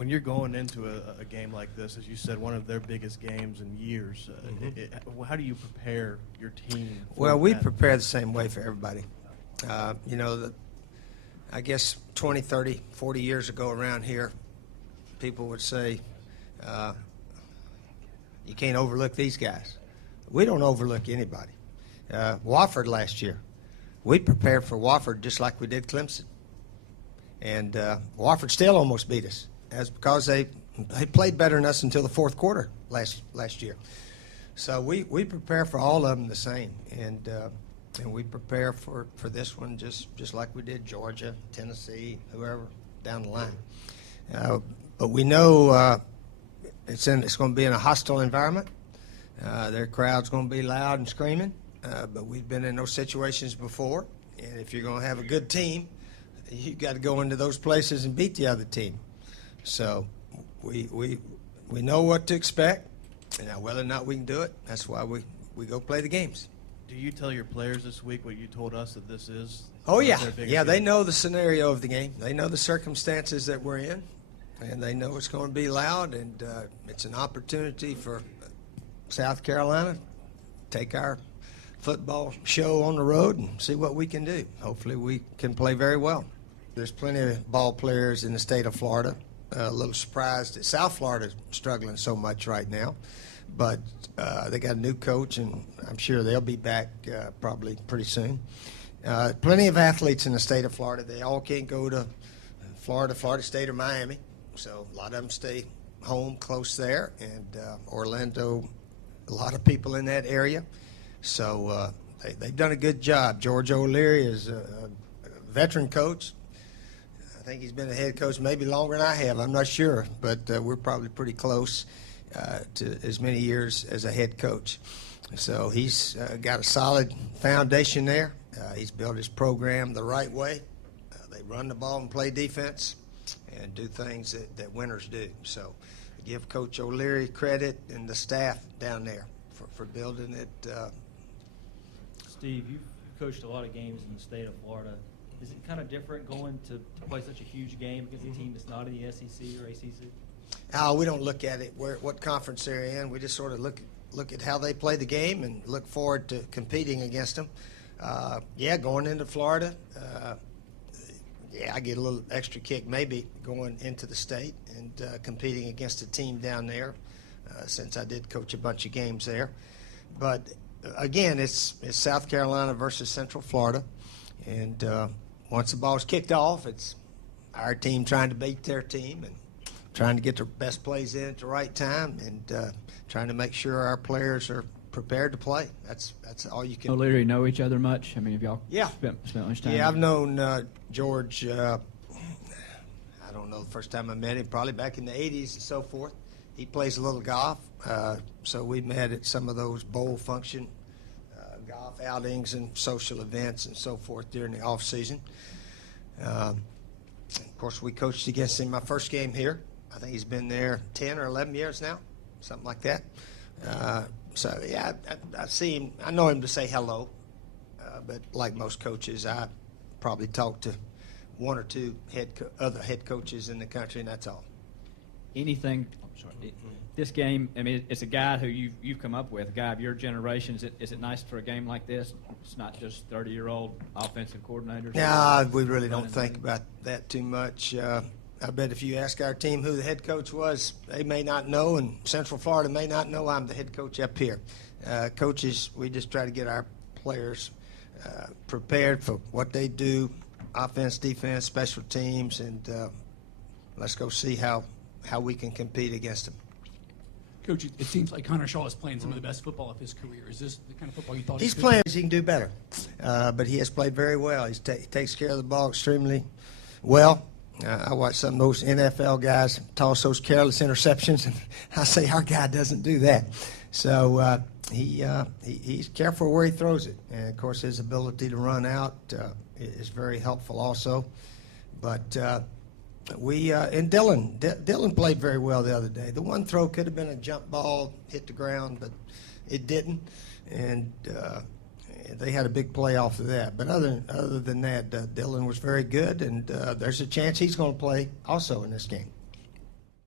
When you're going into a game like this, as you said, one of their biggest games in years, how do you prepare your team? Well, we prepare the same way for everybody. I guess 20, 30, 40 years ago around here, people would say, you can't overlook these guys. We don't overlook anybody. Wofford last year, we prepared for Wofford just like we did Clemson. And Wofford still almost beat us. That's because they played better than us until the fourth quarter last year. So we prepare for all of them the same. And we prepare for this one just like we did Georgia, Tennessee, whoever down the line. But we know it's going to be in a hostile environment. Their crowd's going to be loud and screaming. But we've been in those situations before. And if you're going to have a good team, you've got to go into those places and beat the other team. So we know what to expect. And whether or not we can do it, that's why we go play the games. Do you tell your players this week what you told us that this is? Oh, yeah. Yeah, they know the scenario of the game. They know the circumstances that we're in. And they know it's going to be loud. And it's an opportunity for South Carolina to take our football show on the road and see what we can do. Hopefully we can play very well. There's plenty of ball players in the state of Florida. A little surprised that South Florida is struggling so much right now. But they got a new coach, and I'm sure they'll be back probably pretty soon. Plenty of athletes in the state of Florida. They all can't go to Florida State, or Miami. So a lot of them stay home close there. And Orlando, a lot of people in that area. So they've done a good job. George O'Leary is a veteran coach. I think he's been a head coach maybe longer than I have. I'm not sure, but we're probably pretty close to as many years as a head coach. So he's got a solid foundation there. He's built his program the right way. They run the ball and play defense and do things that winners do. So give Coach O'Leary credit and the staff down there for building it. Steve, you've coached a lot of games in the state of Florida. Is it kind of different going to play such a huge game against a team that's not in the SEC or ACC? We don't look at it what conference they're in. We just sort of look at how they play the game and look forward to competing against them. Going into Florida, I get a little extra kick maybe going into the state and competing against a team down there since I did coach a bunch of games there. But again, it's South Carolina versus Central Florida, and once the ball's kicked off, it's our team trying to beat their team and trying to get the best plays in at the right time and trying to make sure our players are prepared to play. That's all you can. O'Leary know each other much? I mean, have y'all spent much time? Yeah, I've known George, I don't know the first time I met him, probably back in the 80s and so forth. He plays a little golf, so we met at some of those bowl function golf outings and social events and so forth during the off season. Of course, we coached against him my first game here. I think he's been there 10 or 11 years now, something like that. I see him. I know him to say hello, but like most coaches, I probably talk to one or two other head coaches in the country, and that's all. Anything? This game, I mean, it's a guy who you've come up with, a guy of your generation. Is it nice for a game like this? It's not just 30-year-old offensive coordinators. No, we really don't think about that too much. I bet if you ask our team who the head coach was, they may not know, and Central Florida may not know I'm the head coach up here. Coaches, we just try to get our players prepared for what they do, offense, defense, special teams, and let's go see how we can compete against them. Coach, it seems like Connor Shaw is playing some of the best football of his career. Is this the kind of football you thought he's playing? He can do better, but he has played very well. He takes care of the ball extremely well. I watch some of those NFL guys toss those careless interceptions, and I say our guy doesn't do that. So he's careful where he throws it, and of course his ability to run out is very helpful also. But and Dylan played very well the other day. The one throw could have been a jump ball, hit the ground, but it didn't, and they had a big play off of that. But other than that, Dylan was very good, and there's a chance he's going to play also in this game.